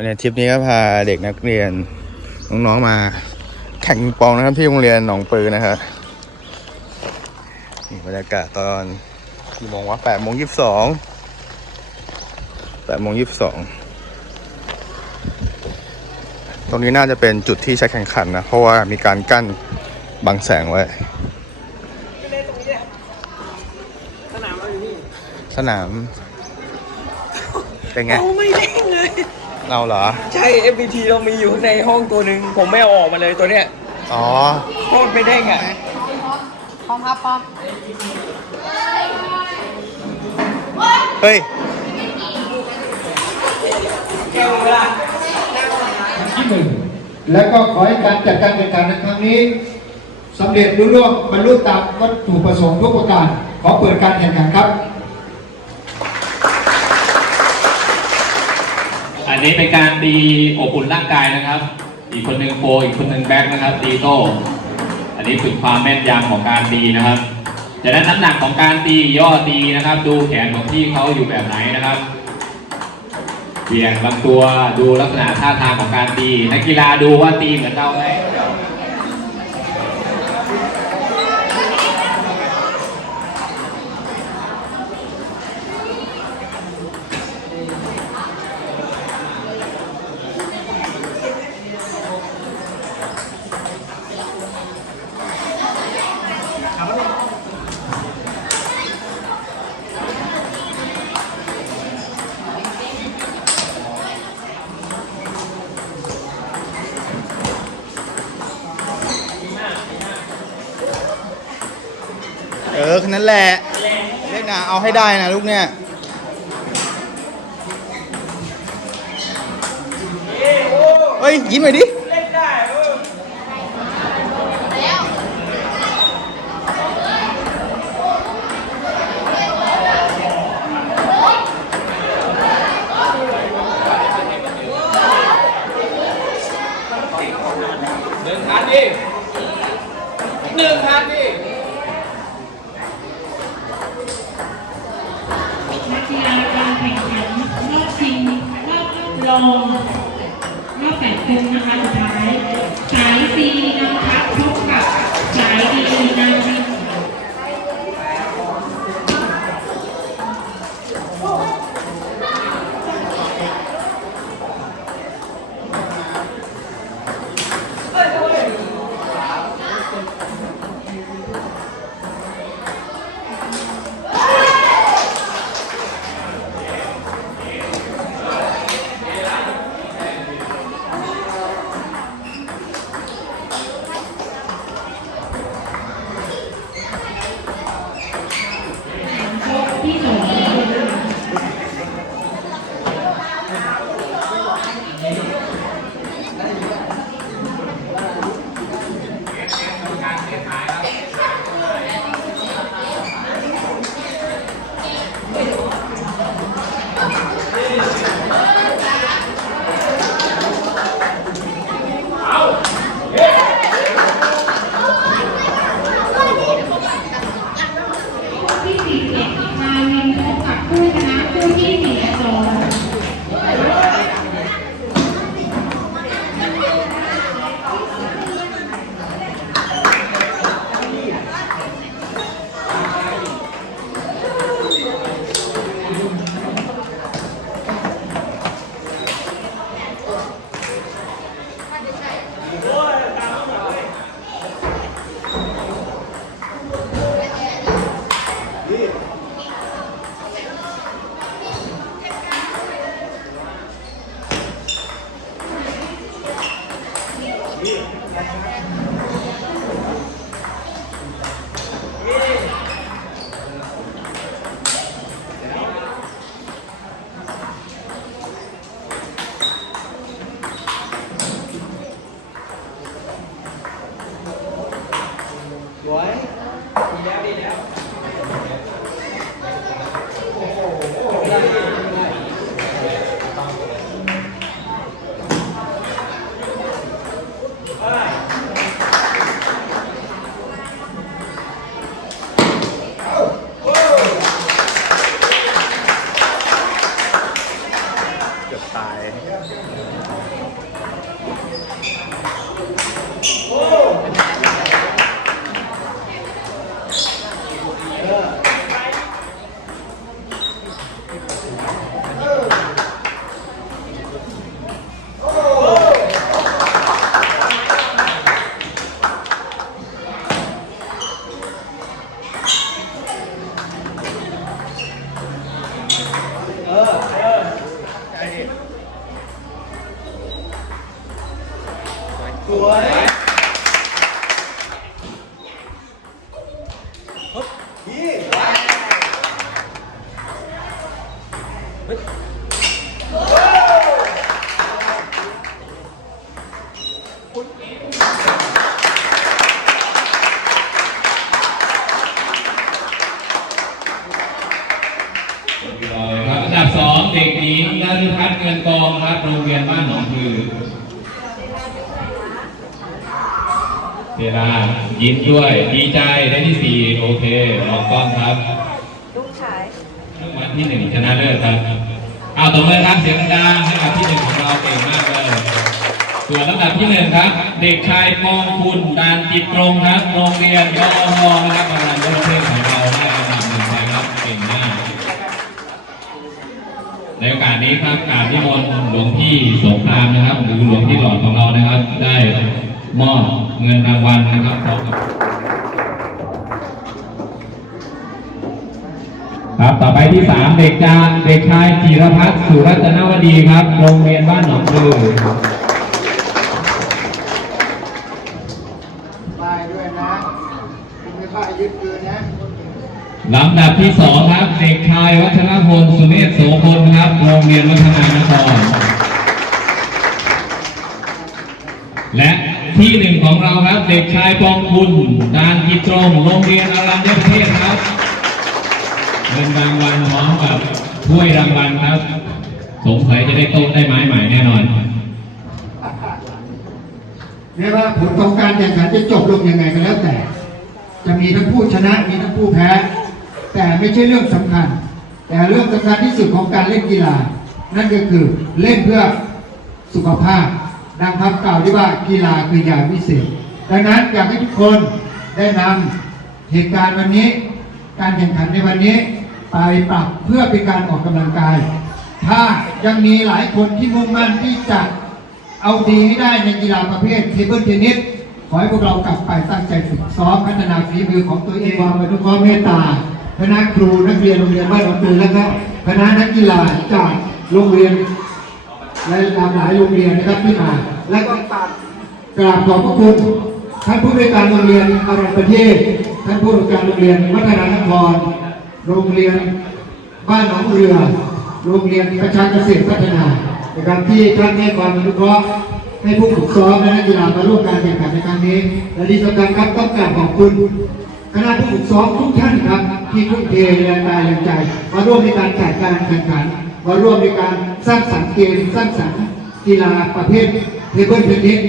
วันนี้ทริปนี้ก็พาเด็กนักเรียนน้องๆมา แข่งปองนะครับที่โรงเรียนหนองปือนะครับนี่บรรยากาศตอนกี่โมงวะแปดโมงยี่สิบสองแปดโมงยี่สิบสองตรงนี้น่าจะเป็นจุดที่ใช้แข่งขันนะ เพราะว่ามีการกั้นบังแสงไว้ สนามเราอยู่นี่สนามเป็นไง เอาไม่เด้เลย เราเหรอ ใช่ FPT เรามีอยู่ในห้องตัวหนึ่งผมไม่เอาออกมาเลยตัวเนี้ยอ๋อ โคตรไม่เด้งอะพร้อมครับพร้อมเฮ้ยที่หนึ่งแล้วก็ขอให้การจัดการแข่งขันในครั้งนี้สำเร็จรุ่ร่วงบรรลุตามวัตถุประสงค์ทุกประการขอเปิดการแข่งขันครับ นนี้เป็นการตีอบอุ่นร่างกายนะครับ อีกคนหนึ่งโปรอีกคนหนึ่งแบ็คนะครับ ตีโต้ อันนี้ฝึกความแม่นยำของการตีนะครับจากนั้นน้ำหนักของการตีย่อตีนะครับ ดูแขนของพี่เขาอยู่แบบไหนนะครับเบี่ยงลำตัวดูลักษณะท่าทางของการตีนักกีฬาดูว่าตีเหมือนเราไหม แค่นั้นแหละเล่นนะเอาให้ได้นะลูกเนี่ยเฮ้ยยิ้มหน่อยดิ หนึ่งคันดิหนึ่งคันดิ นักกีฬาการแข่งขันรอบชิงรอบรองรอบแบ่งกลุ่มนะคะสุดท้าย สายซีนำทัพพบกับสายดีนำทัพ สวยครับอันดับสองเด็กหญิงนฤพัฒน์เงินกองครับโรงเรียนบ้านหนองคือเวลา ยิ้มด้วย ดีใจได้ที่สี่โอเคออกกล้องครับลูกชายรางวัลที่หนึ่งชนะเลิศครับเอาตบมือครับเสียงดังให้กับที่หนึ่งของเราเก่งมากเลยส่วนลำดับที่หนึ่งครับ เด็กชายปองคุณดานจิตตรงครับโรงเรียนยอมอนะครับกำลังประเทศของเราได้อันดับหนึ่งไปครับเก่งมากในโอกาสนี้ครับการที่มนหลวงพี่สงครามนะครับ หรือหลวงพี่หลอดของเรานะครับ ได้มอบ เงินรางวัลนะครับพร้อมกับครับต่อไปที่สามเด็กจานเด็กชายจิรพัฒน์สุรัตนวดีครับ โรงเรียนบ้านหนองปลือป้ายด้วยนะคุณไม่ป้ายยึดคืนนะลำดับที่สองครับ เด็กชายวัชรพลสุเมธโสพลครับโรงเรียนวัฒนานครและ ที่หนึ่งของเราครับเด็กชายปองคุณดานกิตรงโรงเรียนอารัญญประเทศครับเงินรางวัลพร้อมกับถ้วยรางวัลครับ สงสัยจะได้โต๊ะได้ไม้ใหม่แน่นอนไม่ว่าผลของการแข่งขันจะจบลงยังไงก็แล้วแต่ จะมีทั้งผู้ชนะมีทั้งผู้แพ้ แต่ไม่ใช่เรื่องสำคัญ แต่เรื่องสำคัญที่สุดของการเล่นกีฬา นั่นก็คือเล่นเพื่อสุขภาพ ดังคำกล่าวที่ว่ากีฬาคือยาวิเศษ ดังนั้นอยากให้ทุกคนได้นำเหตุการณ์วันนี้ การแข่งขันในวันนี้ ไปปรับเพื่อเป็นการออกกำลังกาย ถ้ายังมีหลายคนที่มุ่งมั่นที่จะเอาดีให้ได้ในกีฬาประเภทเทเบิลเทนนิสขอให้พวกเรากลับไปตั้งใจฝึกซ้อมพัฒนาฝีมือของตัวเองความอนุเคราะห์เมตตาคณะครูนักเรียนโรงเรียนบ้านหนองปืนและก็คณะนักกีฬาจากโรงเรียน และหลากหลายโรงเรียนนะครับที่มาและก็กราบขอบพระคุณท่านผู้บริการโรงเรียนอารัญประเทศท่านผู้บริการโรงเรียนวัฒนานคร โรงเรียนบ้านหนองเรือ โรงเรียนประชาเกษตรพัฒนานะครับที่ท่านให้ความอนุเคราะห์ให้ผู้ฝึกซ้อมและนักกีฬามาร่วมการแข่งขันในครั้งนี้ และที่สำคัญครับต้องกราบขอบคุณคณะผู้ฝึกซ้อมทุกท่านครับที่ทุ่มเทแรงกายแรงใจมาร่วมในการจัดการแข่งขัน มาร่วมในการสร้างสรรค์เกมสร้างสรรค์กีฬาประเภทเทเบิลเทนนิส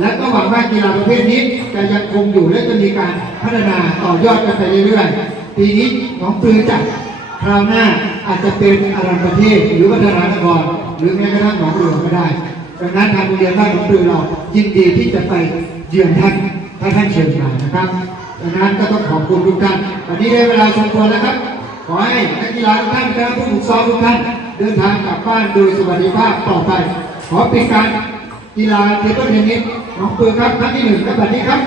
และก็หวังว่ากีฬาประเภทนี้จะยังคงอยู่และจะมีการพัฒนาต่อยอดกันไปเรื่อยๆ ปีนี้น้องปือจัดคราวหน้าอาจจะเป็นอารัญประเทศหรือวัฒนานครหรือแม้กระทั่งหนองเรือก็ได้ดังนั้นทางโรงเรียนบ้านหนองปลือเรายินดีที่จะไปเยือนท่านถ้าท่านเชิญมานะครับดังนั้นก็ต้องขอบคุณทุกท่านวันนี้ได้เวลาสมควแล้วครับขอให้นักกีฬาทุกท่านคณะผู้ฝึกซ้อมทุกท่าน เดินทางกลับบ้านโดยสวัสดิภาพต่อไปขอปิดการกีฬาเทเบิลเทนนิสน้องปลือครับครั้งที่หนึ่งและบัดนี้ครับ